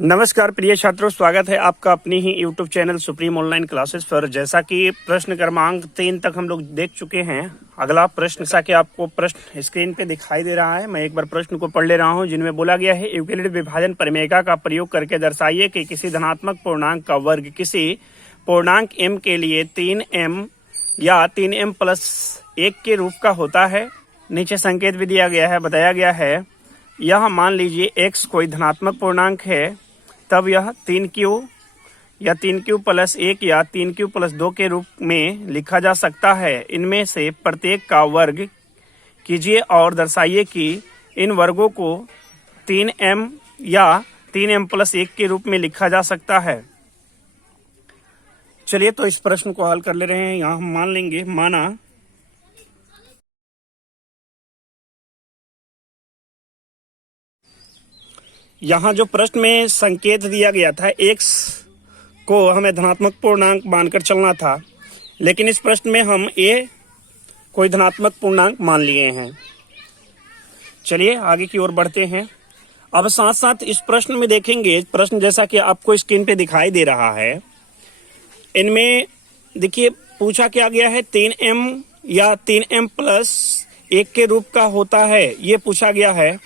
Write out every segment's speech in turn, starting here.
नमस्कार प्रिय छात्रों, स्वागत है आपका अपनी ही YouTube channel supreme online classes पर। जैसा कि प्रश्न क्रमांक 3 तक हम लोग देख चुके हैं। अगला प्रश्न जैसा कि आपको प्रश्न स्क्रीन पे दिखाई दे रहा है, मैं एक बार प्रश्न को पढ़ ले रहा हूं, जिनमें बोला गया है यूक्लिड विभाजन प्रमेय का प्रयोग करके दर्शाइए कि किसी धनात्मक पूर्णांक का वर्ग किसी पूर्णांक m के लिए 3m या 3m+1 के रूप का होता है। नीचे संकेत भी दिया गया है, बताया गया है यह मान लीजिए x कोई धनात्मक पूर्णांक है, तब यह 3q या 3q+1 या 3q+2 के रूप में लिखा जा सकता है। इनमें से प्रत्येक का वर्ग कीजिए और दर्शाइए कि इन वर्गों को 3m या 3m+1 के रूप में लिखा जा सकता है। चलिए तो इस प्रश्न को हल कर ले रहे हैं। यहाँ हम मान लेंगे, माना यहाँ जो प्रश्न में संकेत दिया गया था x को हमें धनात्मक पूर्णांक मानकर चलना था, लेकिन इस प्रश्न में हम a कोई धनात्मक पूर्णांक मान लिए हैं। चलिए आगे की ओर बढ़ते हैं। अब साथ साथ इस प्रश्न में देखेंगे, प्रश्न जैसा कि आपको स्क्रीन पे दिखाई दे रहा है, इनमें देखिए पूछा क्या गया है, 3m या 3m+1 के रूप का होता है, ये पूछा गया है।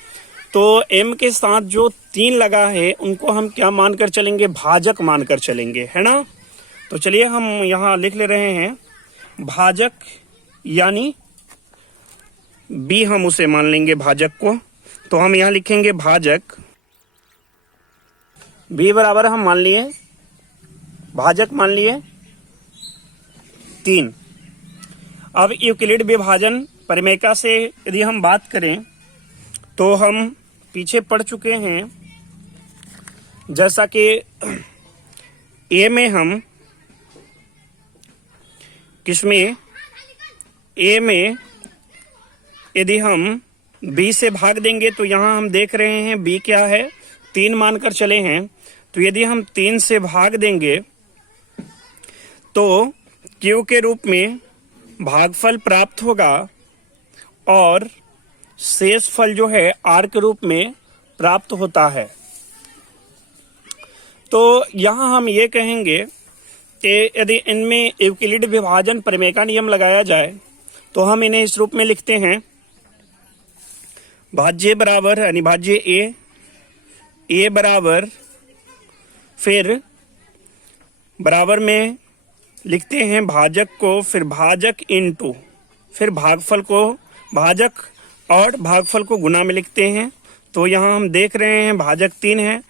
तो m के साथ जो 3 लगा है उनको हम क्या मानकर चलेंगे, भाजक मानकर चलेंगे, है ना। तो चलिए हम यहाँ लिख ले रहे हैं भाजक, यानी b हम उसे मान लेंगे भाजक को। तो हम यहाँ लिखेंगे भाजक, b बराबर हम मान लिए, भाजक मान लिए 3। अब यूक्लिड विभाजन प्रमेय से यदि हम बात करें तो हम पीछे पढ़ चुके हैं, जैसा कि a में हम किसमें a में यदि हम b से भाग देंगे तो यहाँ हम देख रहे हैं b क्या है, 3 मानकर चले हैं। तो यदि हम 3 से भाग देंगे तो q के रूप में भागफल प्राप्त होगा और शेष फल जो है r के रूप में प्राप्त होता है। तो यहाँ हम ये कहेंगे कि यदि इनमें यूक्लिड विभाजन प्रमेय का नियम लगाया जाए तो हम इन्हें इस रूप में लिखते हैं, भाज्य बराबर यानी भाज्य a बराबर, फिर बराबर में लिखते हैं भाजक को, फिर भाजक इनटू, फिर भागफल को, भाजक और भागफल को गुना में लिखते हैं। तो यहाँ हम देख रहे हैं भाजक 3 है,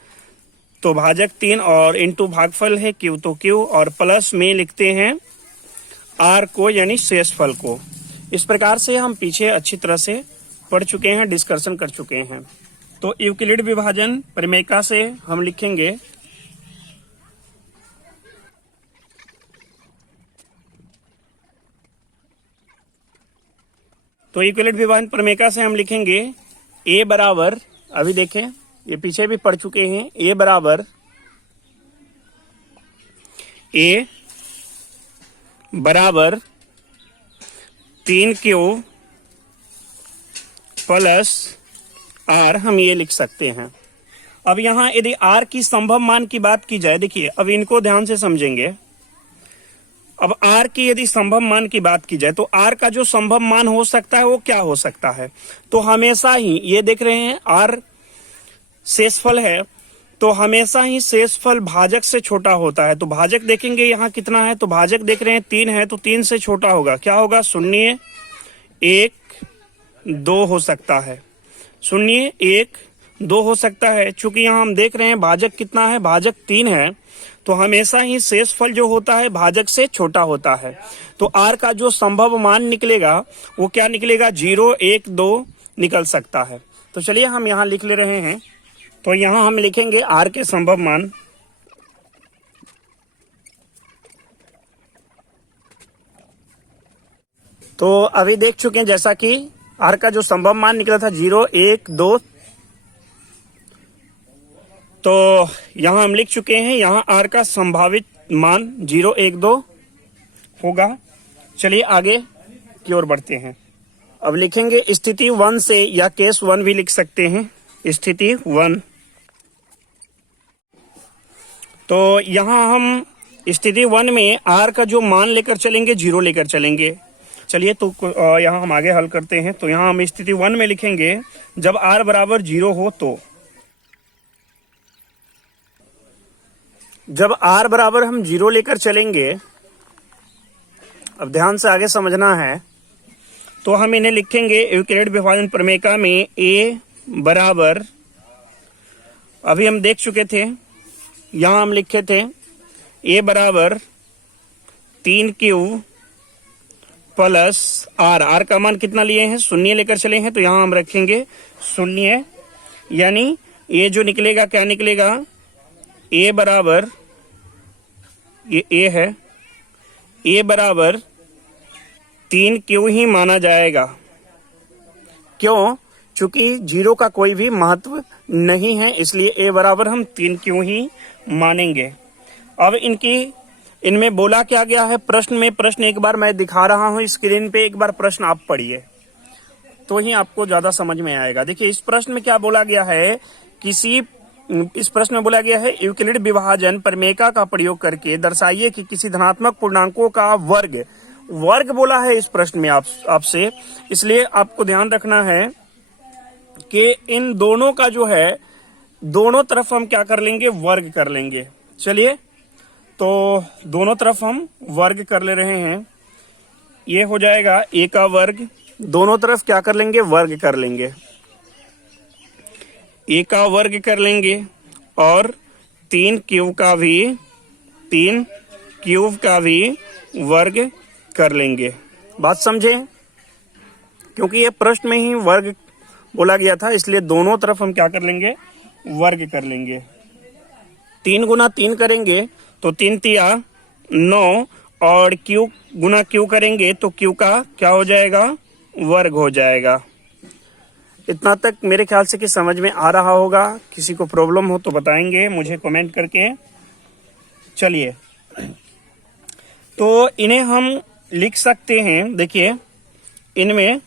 तो भाजक 3 और इनटू भागफल है q, तो q और प्लस में लिखते हैं r को, यानी शेषफल को। इस प्रकार से हम पीछे अच्छी तरह से पढ़ चुके हैं, डिस्कशन कर चुके हैं। तो यूक्लिड विभाजन प्रमेय से हम लिखेंगे तो यूक्लिड विभाजन प्रमेय से हम लिखेंगे a बराबर, अभी देखें ये पीछे भी पढ़ चुके हैं, a बराबर a बराबर 3q प्लस r, हम ये लिख सकते हैं। अब यहाँ यदि r की संभव मान की बात की जाए, देखिए अब इनको ध्यान से समझेंगे। अब r की यदि संभव मान की बात की जाए तो r का जो संभव मान हो सकता है वो क्या हो सकता है, तो हमेशा ही ये देख रहे हैं r शेषफल है, तो हमेशा ही शेषफल भाजक से छोटा होता है। तो भाजक देखेंगे यहाँ कितना है, तो भाजक देख रहे हैं 3 है, तो 3 से छोटा होगा, क्या होगा, 0, 1, 2 हो सकता है, 0, 1, 2 हो सकता है। चूंकि यहाँ हम देख रहे हैं भाजक कितना है, भाजक 3 है, तो हमेशा ही शेषफल जो होता है भाजक से छोटा होता है। तो r का जो संभव मान निकलेगा वो क्या निकलेगा, 0, 1, 2 निकल सकता है। तो चलिए हम यहाँ लिख ले रहे हैं, तो यहाँ हम लिखेंगे r के संभव मान, तो अभी देख चुके हैं जैसा कि r का जो संभव मान निकला था 0, 1, 2, तो यहाँ हम लिख चुके हैं, यहाँ r का संभावित मान 0, 1, 2 होगा। चलिए आगे की ओर बढ़ते हैं। अब लिखेंगे स्थिति 1 से, या केस 1 भी लिख सकते हैं, स्थिति 1। तो यहाँ हम स्थिति 1 में आर का जो मान लेकर चलेंगे 0 लेकर चलेंगे। चलिए तो यहाँ हम आगे हल करते हैं। तो यहाँ हम स्थिति 1 में लिखेंगे जब r बराबर 0 हो तो, जब r बराबर हम 0 लेकर चलेंगे, अब ध्यान से आगे समझना है, तो हम इन्हें लिखेंगे यूक्लिड विभाजन प्रमेय में a बराबर, अभी हम देख चुके थे, यहां हम लिखे थे a बराबर 3q प्लस r का मान कितना लिए हैं, 0 लेकर चले हैं, तो यहां हम रखेंगे 0, यानी ये जो निकलेगा क्या निकलेगा, a बराबर, ये a है, a बराबर 3q ही माना जाएगा। क्यों? चूंकि 0 का कोई भी महत्व नहीं है, इसलिए a बराबर हम 3q ही मानेंगे। अब इनमें बोला क्या गया है प्रश्न में, प्रश्न एक बार मैं दिखा रहा हूं स्क्रीन पे, एक बार प्रश्न आप पढ़िए तो ही आपको ज्यादा समझ में आएगा। देखिए इस प्रश्न में क्या बोला गया है, इस प्रश्न में बोला गया है यूक्लिड विभाजन प्रमेय का प्रयोग करके दर्शाइए कि किसी धनात्मक पूर्णांकों का वर्ग बोला है इस प्रश्न में आपसे, इसलिए आपको ध्यान रखना है कि इन दोनों का जो है, दोनों तरफ हम क्या कर लेंगे, वर्ग कर लेंगे। चलिए तो दोनों तरफ हम वर्ग कर ले रहे हैं, ये हो जाएगा a का वर्ग, दोनों तरफ क्या कर लेंगे, वर्ग कर लेंगे, a का वर्ग कर लेंगे और 3q का भी वर्ग कर लेंगे। बात समझे? क्योंकि ये प्रश्न में ही वर्ग बोला गया था, इसलिए दोनों तरफ हम क्या कर लेंगे, वर्ग कर लेंगे। 3 गुना 3 करेंगे तो 3 तिया 9, और q गुना q करेंगे तो q का क्या हो जाएगा, वर्ग हो जाएगा। इतना तक मेरे ख्याल से कि समझ में आ रहा होगा। किसी को प्रॉब्लम हो तो बताएंगे मुझे कमेंट करके। चलिए तो इन्हें हम लिख सकते हैं, देखिए इनमें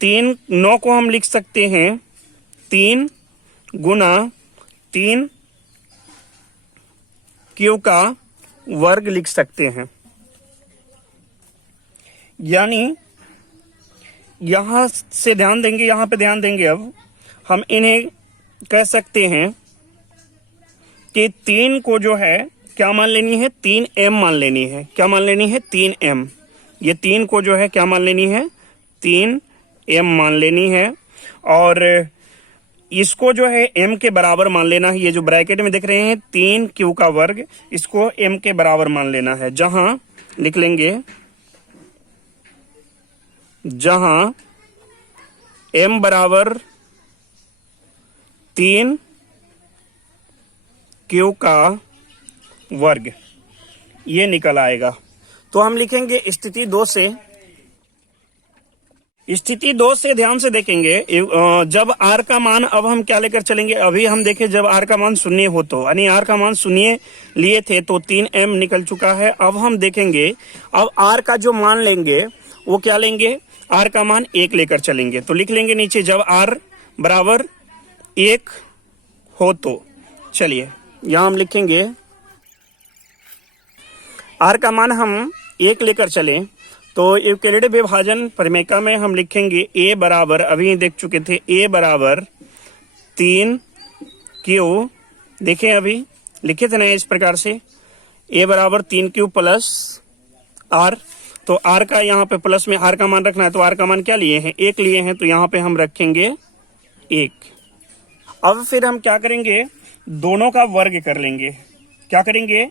9 को हम लिख सकते हैं 3 गुना 3 q का वर्ग लिख सकते हैं, यानी यहां से ध्यान देंगे, यहां पे ध्यान देंगे। अब हम इन्हें कह सकते हैं कि 3 को जो है क्या मान लेनी है, 3m मान लेनी है। क्या मान लेनी है, 3m। ये 3 को जो है क्या मान लेनी है, 3m मान लेनी है, और इसको जो है m के बराबर मान लेना है। ये जो ब्रैकेट में देख रहे हैं 3q का वर्ग, इसको m के बराबर मान लेना है। जहां लिख लेंगे, जहां m बराबर 3q का वर्ग, ये निकल आएगा। तो हम लिखेंगे स्थिति 2 से, स्थिति 2 से ध्यान से देखेंगे, जब r का मान, अब हम क्या लेकर चलेंगे, अभी हम देखें जब r का मान 0 हो तो, यानी r का मान 0 लिए थे तो 3m निकल चुका है। अब हम देखेंगे, अब r का जो मान लेंगे वो क्या लेंगे, r का मान 1 लेकर चलेंगे। तो लिख लेंगे नीचे जब r बराबर 1 हो तो, चलिए यहां हम लिखेंगे r का मान हम 1 लेकर चलें तो यूक्लिड विभाजन प्रमेय में हम लिखेंगे a बराबर, अभी देख चुके थे, a बराबर 3q, देखें अभी लिखे थे ना इस प्रकार से, a बराबर 3q प्लस r। तो r का यहाँ पे प्लस में r का मान रखना है, तो r का मान क्या लिए हैं, 1 लिए हैं, तो यहाँ पे हम रखेंगे 1। अब फिर हम क्या करेंगे, दोनों का वर्ग कर लेंगे। क्या करेंगे,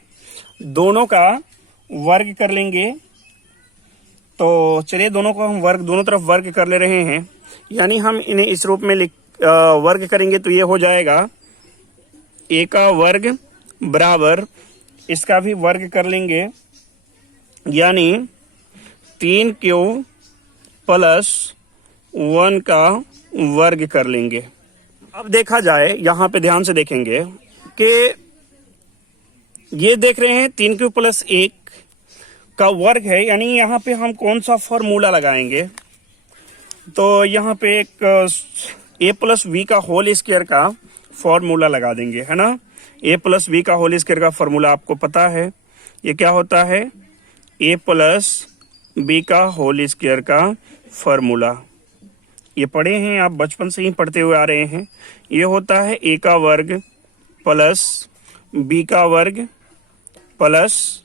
दोनों का वर्ग कर लेंगे। तो चलिए दोनों को हम दोनों तरफ वर्ग कर ले रहे हैं, यानी हम इन्हें इस रूप में वर्ग करेंगे तो ये हो जाएगा a का वर्ग बराबर, इसका भी वर्ग कर लेंगे, यानी 3q प्लस 1 का वर्ग कर लेंगे। अब देखा जाए, यहाँ पे ध्यान से देखेंगे कि ये देख रहे हैं 3q प्लस 1 का वर्ग है, यानी यहाँ पे हम कौन सा फॉर्मूला लगाएंगे, तो यहाँ पे एक a प्लस v का होल स्क्वायर का फॉर्मूला लगा देंगे, है ना। ए प्लस बी का होल स्क्वायर का फॉर्मूला आपको पता है, ये क्या होता है, ए प्लस बी का होल स्क्वायर का फॉर्मूला। ये पढ़े हैं आप, बचपन से ही पढ़ते हुए आ रहे हैं। ये होता है ए का वर्ग प्लस बी का वर्ग प्लस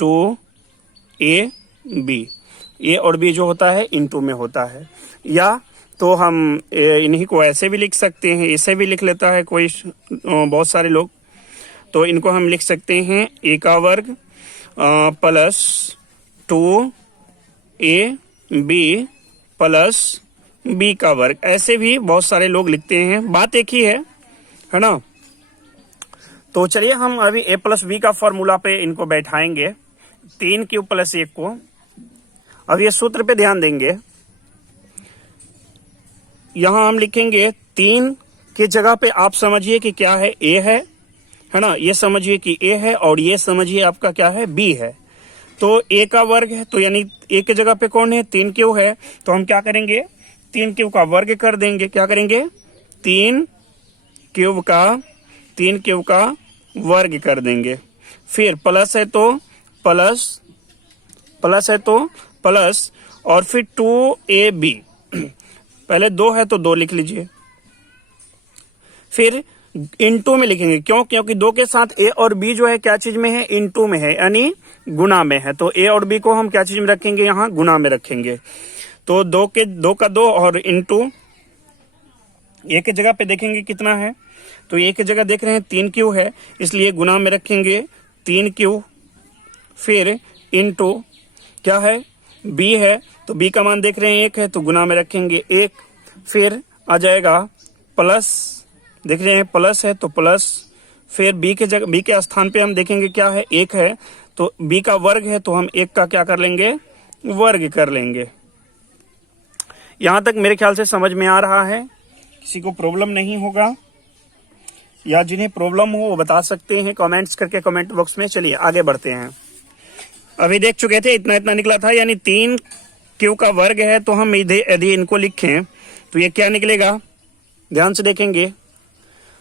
2ab। ए और बी जो होता है इनटू में होता है, या तो हम इन्हीं को ऐसे भी लिख सकते हैं, ऐसे भी लिख लेता है कोई, बहुत सारे लोग। तो इनको हम लिख सकते हैं ए का वर्ग प्लस 2ab प्लस बी का वर्ग, ऐसे भी बहुत सारे लोग लिखते हैं, बात एक ही है ना। तो चलिए हम अभी ए प्लस बी का फॉर्मूला पे इनको बैठाएंगे, 3 प्लस 1 को। अब ये सूत्र पे ध्यान देंगे, यहां हम लिखेंगे 3 की जगह पे आप समझिए कि क्या है, ए है ना, ये समझिए कि ए है, और ये समझिए आपका क्या है, बी है। तो ए का वर्ग है, तो यानी ए की जगह पे कौन है, 3 है, तो हम क्या करेंगे, 3 का वर्ग कर देंगे। क्या करेंगे, 3 का वर्ग कर देंगे। फिर प्लस है तो प्लस और फिर 2ab, पहले 2 है तो 2 लिख लीजिए। फिर इनटू में लिखेंगे, क्यों, क्योंकि 2 के साथ ए और बी जो है क्या चीज में है, इनटू में है, यानी गुना में है। तो ए और बी को हम क्या चीज में रखेंगे, यहाँ गुना में रखेंगे। तो 2 का 2 और इनटू ए की जगह पे देखेंगे कितना है, तो ए की जगह देख रहे हैं 3 है, इसलिए गुना में रखेंगे 3। फिर इनटू क्या है, बी है, तो बी का मान देख रहे हैं 1 है, तो गुना में रखेंगे 1। फिर आ जाएगा प्लस, देख रहे हैं प्लस है तो प्लस। फिर बी के जगह, बी के स्थान पे हम देखेंगे क्या है, 1 है, तो बी का वर्ग है, तो हम 1 का क्या कर लेंगे, वर्ग कर लेंगे। यहां तक मेरे ख्याल से समझ में आ रहा है, किसी को प्रॉब्लम नहीं होगा, या जिन्हें प्रॉब्लम हो वो बता सकते हैं कमेंट्स करके कमेंट बॉक्स में। चलिए आगे बढ़ते हैं। अभी देख चुके थे इतना निकला था, यानी 3 का वर्ग है, तो हम यदि इनको लिखें तो ये क्या निकलेगा, ध्यान से देखेंगे।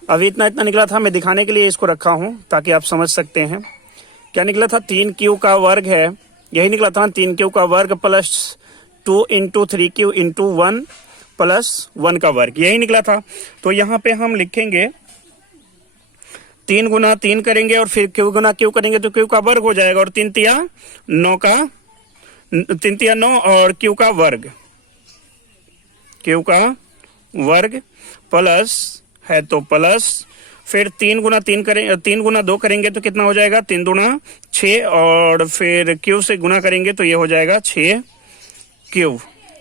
अभी इतना निकला था, मैं दिखाने के लिए इसको रखा हूं ताकि आप समझ सकते हैं। क्या निकला था, 3 का वर्ग है, यही निकला था, 3 का वर्ग प्लस 2 इंटू 3 इंटू 1 प्लस 1 का वर्ग, यही निकला था। तो यहाँ पे हम लिखेंगे 3 गुना 3 करेंगे, और फिर क्यू गुना क्यू करेंगे तो क्यू का वर्ग हो जाएगा, और 3 तिया 9 और क्यू का वर्ग प्लस है तो प्लस। फिर 3 गुना 3 करेंगे, 3 गुना 2 करेंगे तो कितना हो जाएगा, 3 दूना 6, और फिर क्यू से गुना करेंगे तो ये हो जाएगा 6 क्यू,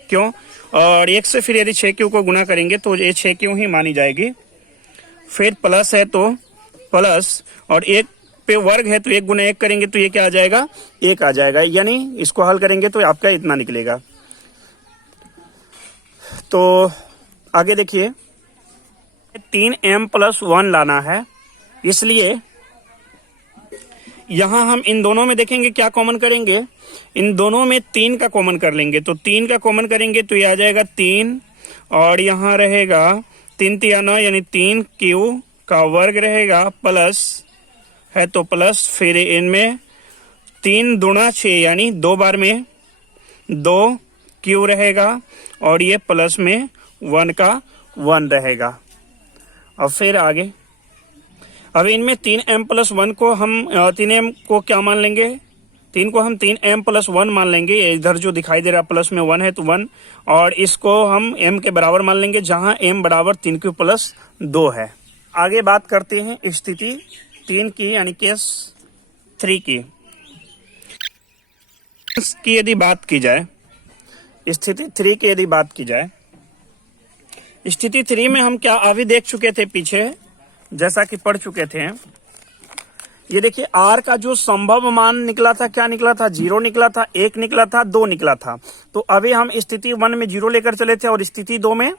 क्यों, और 1 से फिर यदि 6 क्यू को गुना करेंगे तो ये 6 क्यू ही मानी जाएगी। फिर प्लस है तो प्लस, और 1 पे वर्ग है तो 1 गुना 1 करेंगे तो ये क्या आ जाएगा, 1 आ जाएगा, यानी इसको हल करेंगे तो आपका इतना निकलेगा। तो आगे देखिए, 3m + 1 लाना है, इसलिए यहां हम इन दोनों में देखेंगे क्या कॉमन करेंगे, इन दोनों में 3 का कॉमन कर लेंगे। तो 3 का कॉमन करेंगे तो ये आ जाएगा 3, और यहां रहेगा 3 तिया 9, यानी 3q का वर्ग रहेगा, प्लस है तो प्लस, फिर इनमें 3 दूना 6, यानी 2 बार में 2q रहेगा, और ये प्लस में 1 का 1 रहेगा। अब फिर आगे, अब इनमें 3m + 1 को हम 3m को क्या मान लेंगे, 3 को हम 3m + 1 मान लेंगे। इधर जो दिखाई दे रहा प्लस में 1 है तो 1, और इसको हम m के बराबर मान लेंगे, जहां m बराबर 3q + 2 है। आगे बात करते हैं स्थिति 3 की, यानी केस 3 की। इसकी यदि बात की जाए, स्थिति 3 की यदि बात की जाए, स्थिति 3 में हम क्या अभी देख चुके थे पीछे, जैसा कि पढ़ चुके थे। ये देखिए r का जो संभव मान निकला था, क्या निकला था, 0 निकला था, 1 निकला था, 2 निकला था। तो अभी हम स्थिति 1 में 0 लेकर चले थे, और स्थिति 2 में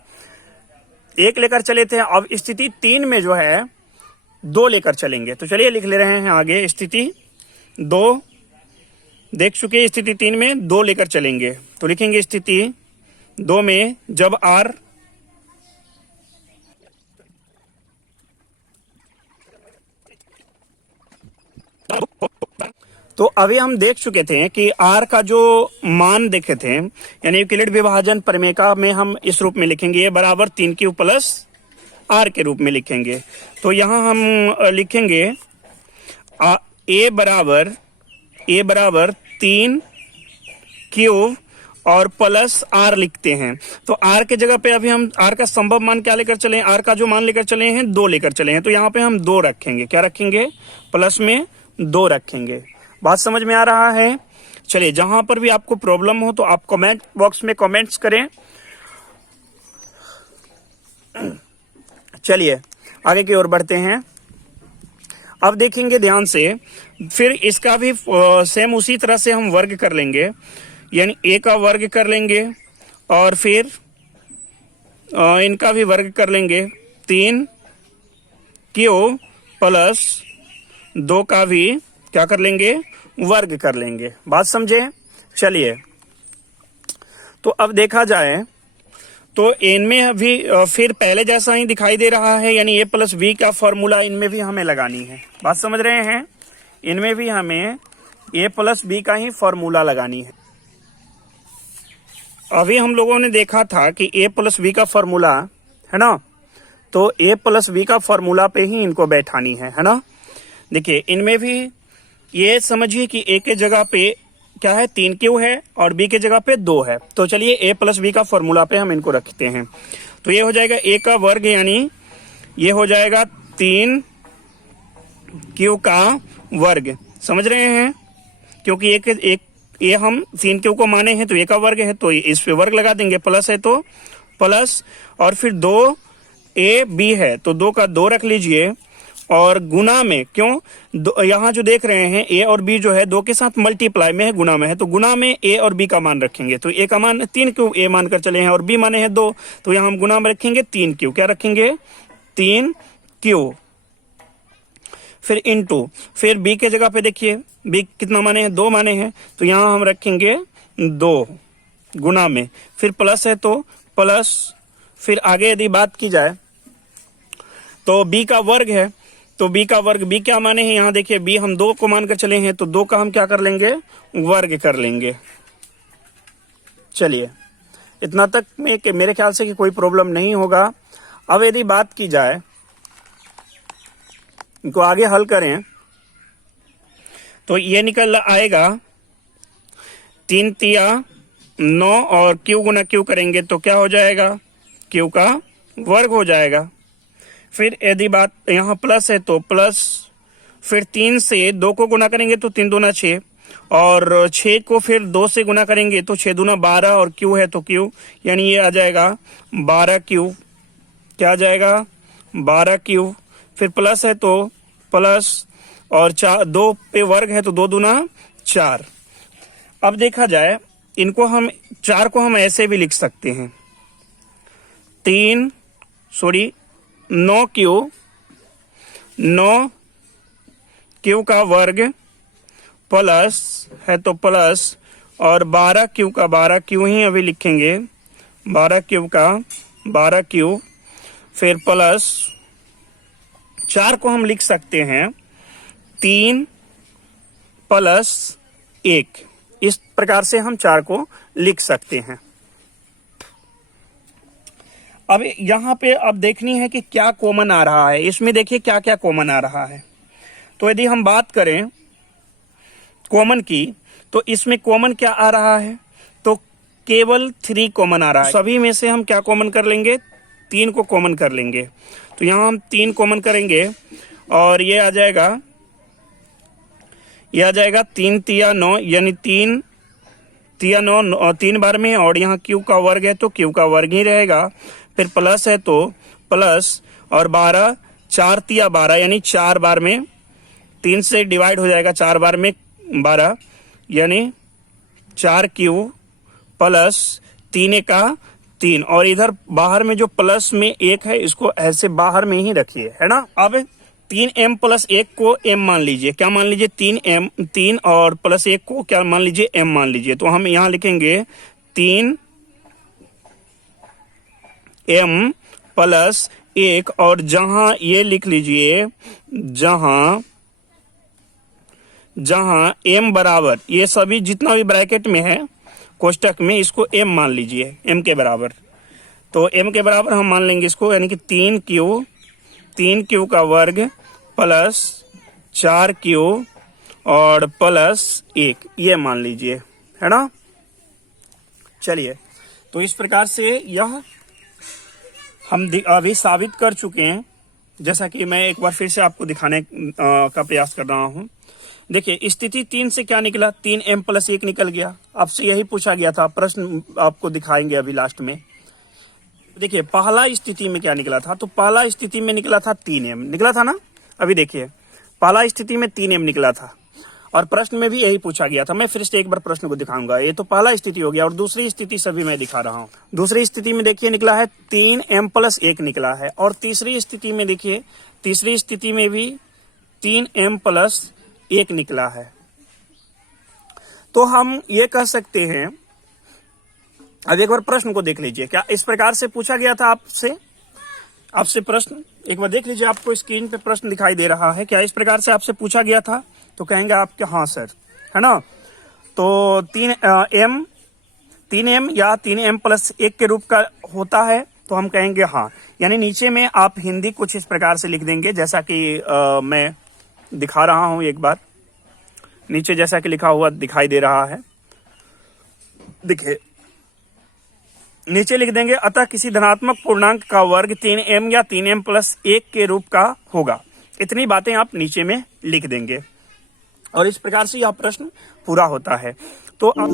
1 लेकर चले थे। अब स्थिति 3 में जो है 2 लेकर चलेंगे। तो चलिए लिख ले रहे हैं आगे, स्थिति 2 देख चुके, स्थिति 3 में 2 लेकर चलेंगे। तो लिखेंगे स्थिति 2 में जब r तो अभी हम देख चुके थे कि आर का जो मान देखे थे, यानी यूक्लिड विभाजन प्रमेय में हम इस रूप में लिखेंगे, ए बराबर 3Q प्लस आर के रूप में लिखेंगे। तो यहां हम लिखेंगे ए बराबर 3Q और प्लस आर लिखते हैं। तो आर के जगह पे अभी हम आर का संभव मान क्या लेकर चले हैं, आर का जो मान लेकर चले हैं 2 लेकर चले हैं। तो यहाँ पे हम 2 रखेंगे, क्या रखेंगे, प्लस में 2 रखेंगे। बात समझ में आ रहा है? चलिए, जहां पर भी आपको प्रॉब्लम हो तो आप कमेंट बॉक्स में कमेंट्स करें। चलिए आगे की ओर बढ़ते हैं। अब देखेंगे ध्यान से, फिर इसका भी सेम उसी तरह से हम वर्ग कर लेंगे, यानी ए का वर्ग कर लेंगे और फिर इनका भी वर्ग कर लेंगे। 3Q प्लस 2 का भी क्या कर लेंगे, वर्ग कर लेंगे। बात समझे? चलिए, तो अब देखा जाए तो इनमें भी फिर पहले जैसा ही दिखाई दे रहा है, यानी ए प्लस बी का फॉर्मूला इनमें भी हमें लगानी है। बात समझ रहे हैं? इनमें भी हमें ए प्लस बी का ही फॉर्मूला लगानी है। अभी हम लोगों ने देखा था कि ए प्लस बी का फॉर्मूला है ना, तो ए प्लस बी का फॉर्मूला पे ही इनको बैठानी है ना। देखिए, इनमें भी ये समझिए कि ए के जगह पे क्या है, 3Q है और बी के जगह पे 2 है। तो चलिए ए प्लस बी का फॉर्मूला पे हम इनको रखते हैं। तो ये हो जाएगा ए का वर्ग, यानी ये हो जाएगा 3Q का वर्ग। समझ रहे हैं? क्योंकि एक ये हम 3Q को माने हैं तो ए का वर्ग है, तो इस पे वर्ग लगा देंगे, प्लस है तो प्लस, और फिर 2AB है तो 2 का 2 रख लीजिए, और गुना में, क्यों, यहाँ जो देख रहे हैं ए और बी जो है 2 के साथ मल्टीप्लाई में है, गुना में है, तो गुना में ए और बी का मान रखेंगे। तो ए का मान 3Q ए मान कर चले हैं और बी माने हैं 2, तो यहाँ हम गुना में रखेंगे 3Q। क्या रखेंगे? 3Q। फिर इनटू, फिर बी के जगह पे देखिए बी कितना माने हैं, 2 माने हैं, तो यहाँ हम रखेंगे 2 गुना में, फिर प्लस है तो प्लस, फिर आगे यदि बात की जाए तो बी का वर्ग है, तो बी का वर्ग, बी क्या माने हैं, यहाँ देखिए बी हम 2 को मानकर चले हैं, तो 2 का हम क्या कर लेंगे, वर्ग कर लेंगे। चलिए, इतना तक में कि मेरे ख्याल से कि कोई प्रॉब्लम नहीं होगा। अब यदि बात की जाए, इनको आगे हल करें तो ये निकल आएगा 3 तिया 9 और Q गुना Q करेंगे तो क्या हो जाएगा, Q का वर्ग हो जाएगा। फिर यदि बात यहाँ प्लस है तो प्लस, फिर 3 से 2 को गुना करेंगे तो 3 दूना 6, और 6 को फिर 2 से गुना करेंगे तो 6 दूना 12, और Q है तो Q, यानी ये आ जाएगा 12Q। क्या आ जाएगा, 12Q। फिर प्लस है तो प्लस, और 2 पे वर्ग है तो 2 दूना 4। अब देखा जाए, इनको हम 4 को हम ऐसे भी लिख सकते हैं, 9Q का वर्ग प्लस है तो प्लस, और 12Q का 12Q ही अभी लिखेंगे, 12Q का 12Q, फिर प्लस 4 को हम लिख सकते हैं 3 प्लस 1। इस प्रकार से हम 4 को लिख सकते हैं। अब यहां पे अब देखनी है कि क्या कॉमन आ रहा है इसमें। देखिए क्या क्या कॉमन आ रहा है। तो यदि हम बात करें कॉमन की, तो इसमें कॉमन क्या आ रहा है, तो केवल 3 कॉमन आ रहा है। सभी में से हम क्या कॉमन कर लेंगे, 3 को कॉमन कर लेंगे। तो यहां हम 3 कॉमन करेंगे और ये आ जाएगा 3 तिया 9, यानी 3 तिया 9 3 बार में, और यहाँ Q का वर्ग है तो Q का वर्ग ही रहेगा। फिर प्लस है तो प्लस, और 12 4 तिया 12, यानी 4 बार में, 3 से डिवाइड हो जाएगा 4 बार में 12, यानी 4Q प्लस 3 का 3, और इधर बाहर में जो प्लस में 1 है इसको ऐसे बाहर में ही रखिए, है ना। अब 3M प्लस 1 को M मान लीजिए, क्या मान लीजिए, 3M, 3 और प्लस 1 को क्या मान लीजिए, M मान लीजिए। तो हम यहां लिखेंगे 3M प्लस 1, और जहां ये लिख लीजिए, जहां जहां m बराबर, ये सभी जितना भी ब्रैकेट में है कोष्टक में, इसको m मान लीजिए, m के बराबर। तो m के बराबर हम मान लेंगे इसको, यानी कि 3q का वर्ग प्लस 4q और प्लस 1, ये मान लीजिए, है ना। चलिए, तो इस प्रकार से यह हम अभी साबित कर चुके हैं, जैसा कि मैं एक बार फिर से आपको दिखाने का प्रयास कर रहा हूं। देखिए, स्थिति 3 से क्या निकला, 3m प्लस 1 निकल गया। आपसे यही पूछा गया था, प्रश्न आपको दिखाएंगे अभी लास्ट में। देखिए, पहला स्थिति में क्या निकला था, तो पहला स्थिति में निकला था 3m, निकला था ना। अभी देखिए, पहला स्थिति में 3m निकला था और प्रश्न में भी यही पूछा गया था। मैं फिर से एक बार प्रश्न को दिखाऊंगा। ये तो पहला स्थिति हो गया और दूसरी स्थिति सभी मैं दिखा रहा हूं। दूसरी स्थिति में देखिए निकला है 3m प्लस 1 निकला है, और तीसरी स्थिति में देखिए, तीसरी स्थिति में भी 3m प्लस 1 निकला है। तो हम ये कह सकते हैं, अब एक बार प्रश्न को देख लीजिए, क्या इस प्रकार से पूछा गया था आपसे प्रश्न। एक बार देख लीजिए, आपको स्क्रीन पे प्रश्न दिखाई दे रहा है, क्या इस प्रकार से आपसे पूछा गया था, तो कहेंगे आप कि हाँ सर, है ना। तो 3m या 3m प्लस 1 के रूप का होता है, तो हम कहेंगे हाँ। यानी नीचे में आप हिंदी कुछ इस प्रकार से लिख देंगे, जैसा कि मैं दिखा रहा हूं। एक बार नीचे जैसा कि लिखा हुआ दिखाई दे रहा है, देखिए नीचे लिख देंगे, अतः किसी धनात्मक पूर्णांक का वर्ग 3m या 3m प्लस 1 के रूप का होगा। इतनी बातें आप नीचे में लिख देंगे और इस प्रकार से यह प्रश्न पूरा होता है। तो आप